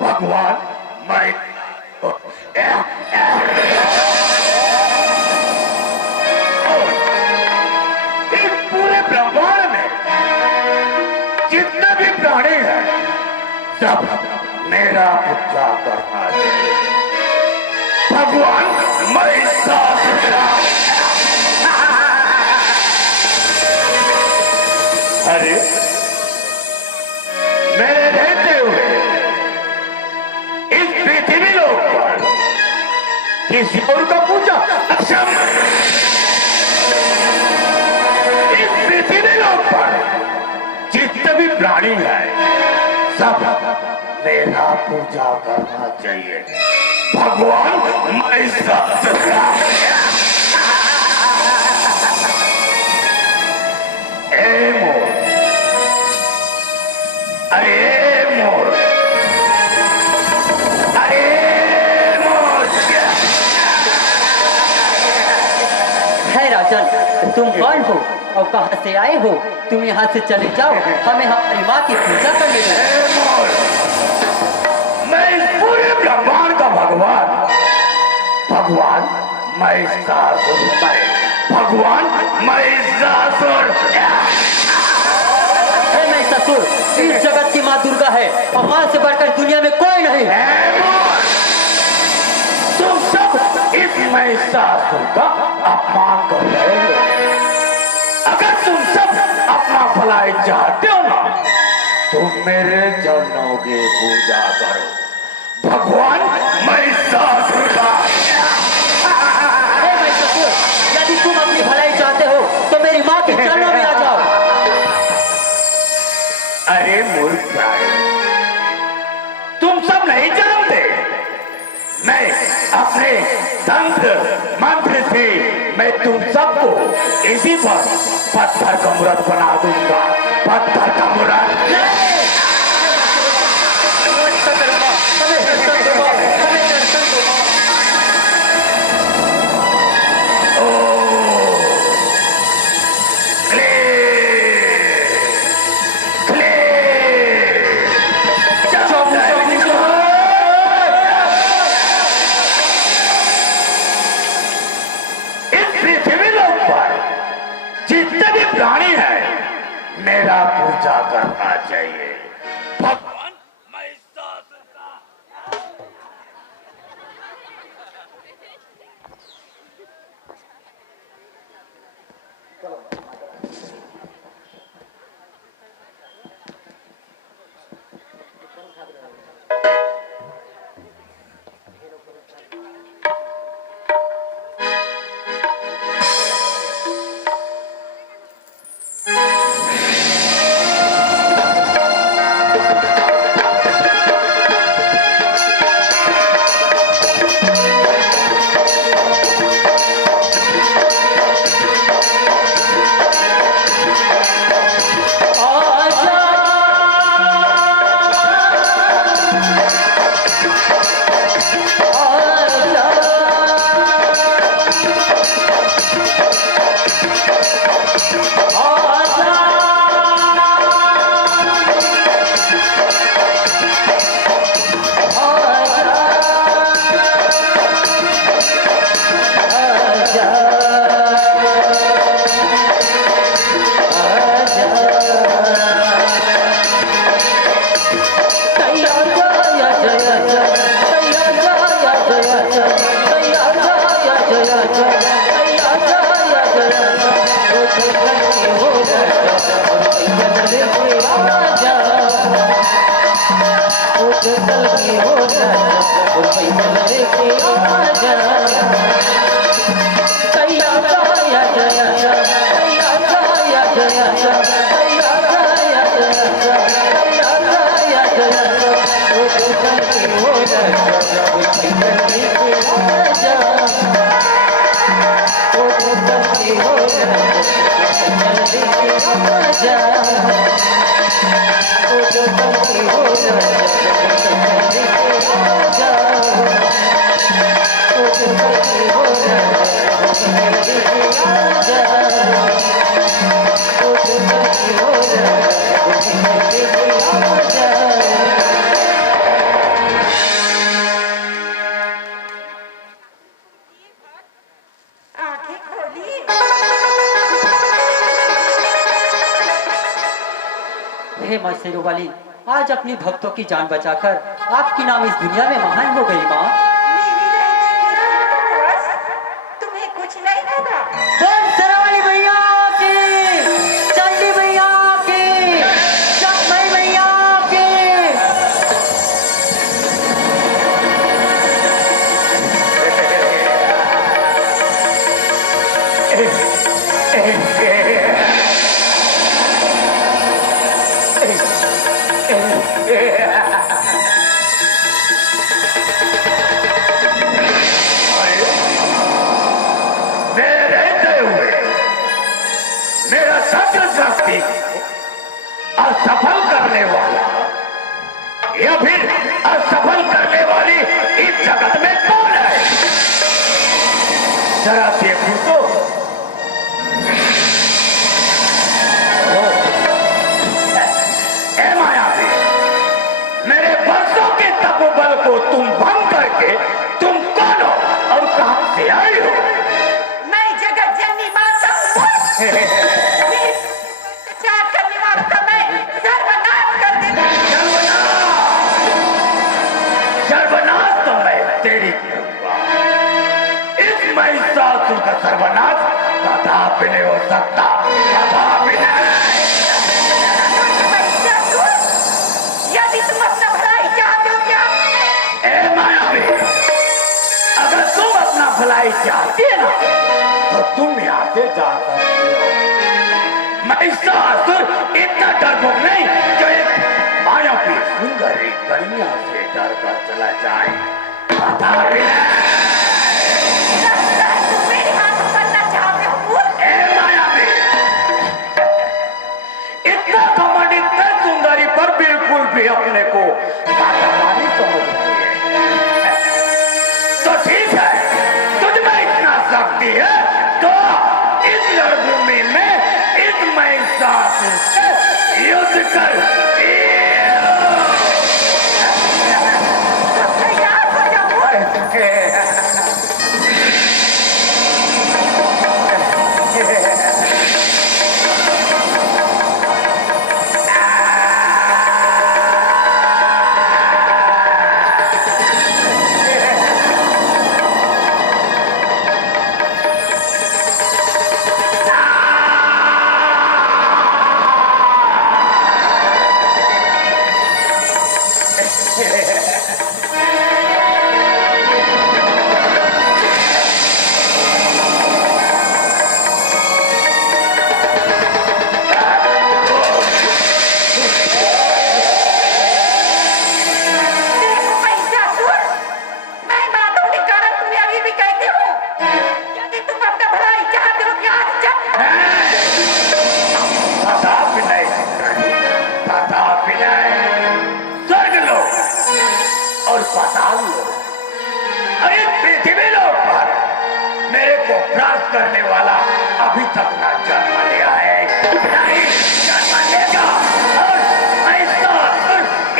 भगवान मैं इस पूरे ब्रह्मांड में जितने भी प्राणी हैं सब मेरा पूजा करना चाहिए। भगवान मैं अरे मेरे रहते हुए इस पृथ्वी लोक पर किसी और का पूजा अक्षम। इस पृथ्वी लोक पर जितने भी प्राणी हैं सब मेरा पूजा करना चाहिए। भगवान मैं मोर, अरे मोर, राजन, तुम कौन हो और कहां से आए हो? तुम यहाँ से चले जाओ, हमें हमारी माँ की पूजा करने दो। मैं इस पूरे ब्रह्मांड का भगवान, भगवान महिषासुर, भगवान महिषासुर। महिषासुर इस जगत की माँ दुर्गा है और माँ से बढ़कर दुनिया में कोई नहीं है। तुम सब इस महिषासुर का अपमान कर रहे हो। अगर तुम सब अपना भलाई चाहते हो ना तो मेरे चरणों की पूजा करो। भगवान महिषासुर का। महिषासुर, यदि तुम अपनी भलाई चाहते हो तो मेरी माँ के चरणों में आ जाओ। अरे मूर्ख प्राणी, तुम सब नहीं जानते मैं अपने तंत्र मंत्र से मैं तुम सबको इसी पर पत्थर का मूर्त बना दूंगा। पत्थर का मूर्त। प्राणी है मेरा पूजा करना चाहिए। भगवान महिषासुर का। हो राजा जब चलती राजा ओ चलती हो राजा राजा ओ चलती हो राजा राजा ओ चलती हो राजा ओ चलती हो राजा आंखें खोली। हे माँ शेरों वाली, आज अपनी भक्तों की जान बचाकर आपकी नाम इस दुनिया में महान हो गई माँ। मेरी रहते हुए बस तुम्हें कुछ नहीं होगा। बोल शेरावाली मैया की, चंडी मैया की, चकमई मैया की। मैं रहते हुए मेरा सत्य शक्ति असफल करने वाला या फिर असफल करने वाली इस जगत में कौन है? जरा देखूं तो ए मायावी, मेरे वर्षों के तपोबल को तुम भंग करके तुम कौन हो और कहां से आई हो? मैं जगत जननी माता हूँ। मेरी प्रचार करने वालों का मैं सर्वनाश कर देता हूँ। सर्वनाश तो मैं तेरी करूंगा। इस महिषासुर का सर्वनाश कदापि नहीं हो सकता, कदापि नहीं। यदि तुम अपना भलाई चाहते हो क्या? ए मायावी, अगर तुम अपना भलाई चाहती है ना तो तुम यहाँ से जा सकते हो। महिषासुर इतना डरपोक नहीं जो एक मायावी सुंदरी कन्या से डर कर चला जाए। कदापि नहीं। लगता है तुम मेरे हाथों बनना चाहते हो मूर्ख। ए मायावी, इतना घमंड, इतना सुंदरी पर बिल्कुल भी अपने को माता रानी समझ रही है। तो ठीक है, तुझमें इतना शक्ति है तो इस रणभूमि में इस महिषासुर से युद्ध कर। तैयार हो जाओ मूर्ख। देखो महिषासुर, मैं माता के कारण तुम्हें अभी भी कहती हूँ, यदि तुम अपना भलाई चाहते हो कि आज जब कदापि नहीं, कदापि नहीं। स्वर्ग लोक और पाताल लोक और इस पृथ्वी लोक पर मेरे को प्राप्त करने वाला अभी तक न जन्म लिया है, नहीं जन्म लेगा। और ऐसा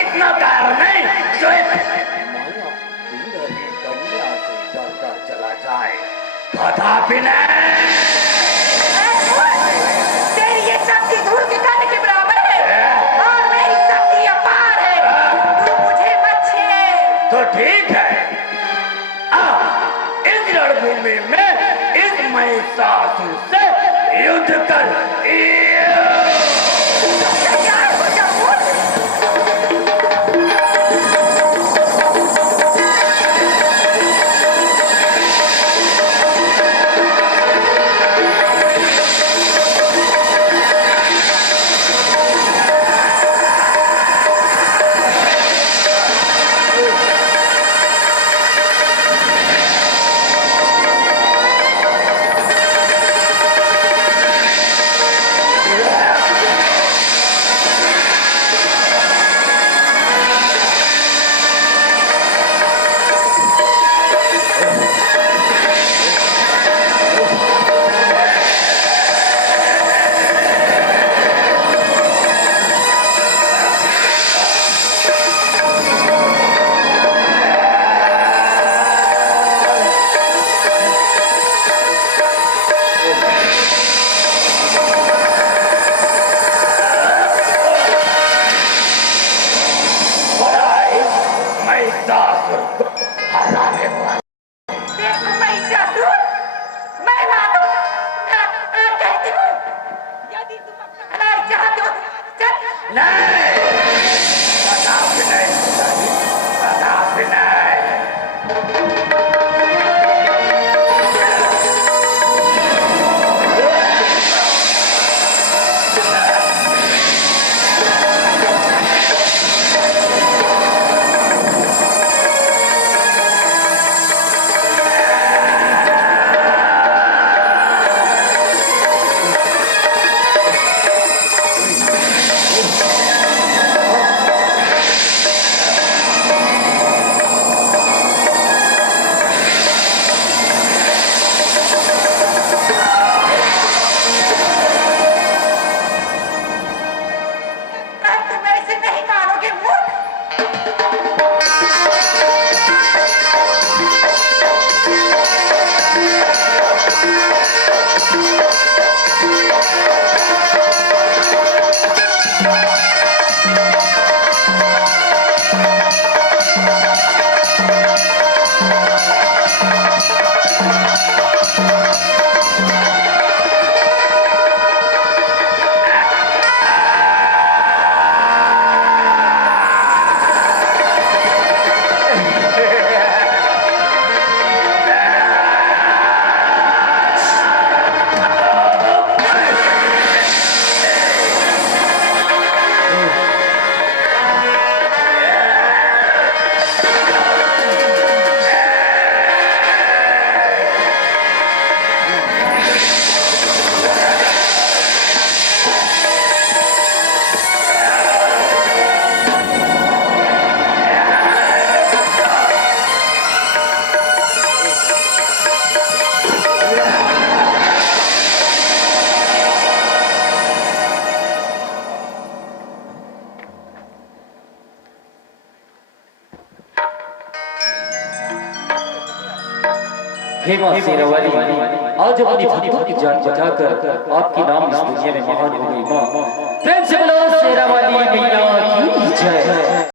इतना कायर नहीं जो एक सुंदरी कन्या से डरकर चला जाए। कदापि नहीं। तेरी ये शक्ति धूल के कण के बराबर है और मेरी शक्ति अपार है। तू मुझे मत छेड़। तो ठीक है, अब इस रणभूमि में इस महिषासुर से युद्ध कर। तैयार हो जाओ मूर्ख। महिषासुर को हराने वाला। देखो महिषासुर, मैं मानू मैं कहती हूँ, यदि तुम अपना भलाई चाहते हो चल। नहीं, कदापि नहीं पिताजी, कदापि नहीं। तुम ऐसे नहीं मानोगे मूर्ख। हे मां शेरावाली, आज अपनी भक्तों की जान बचाकर आपकी नाम इस दुनिया में महान हो गई मां। प्रेम से बोलो शेरावाली मैया की जय।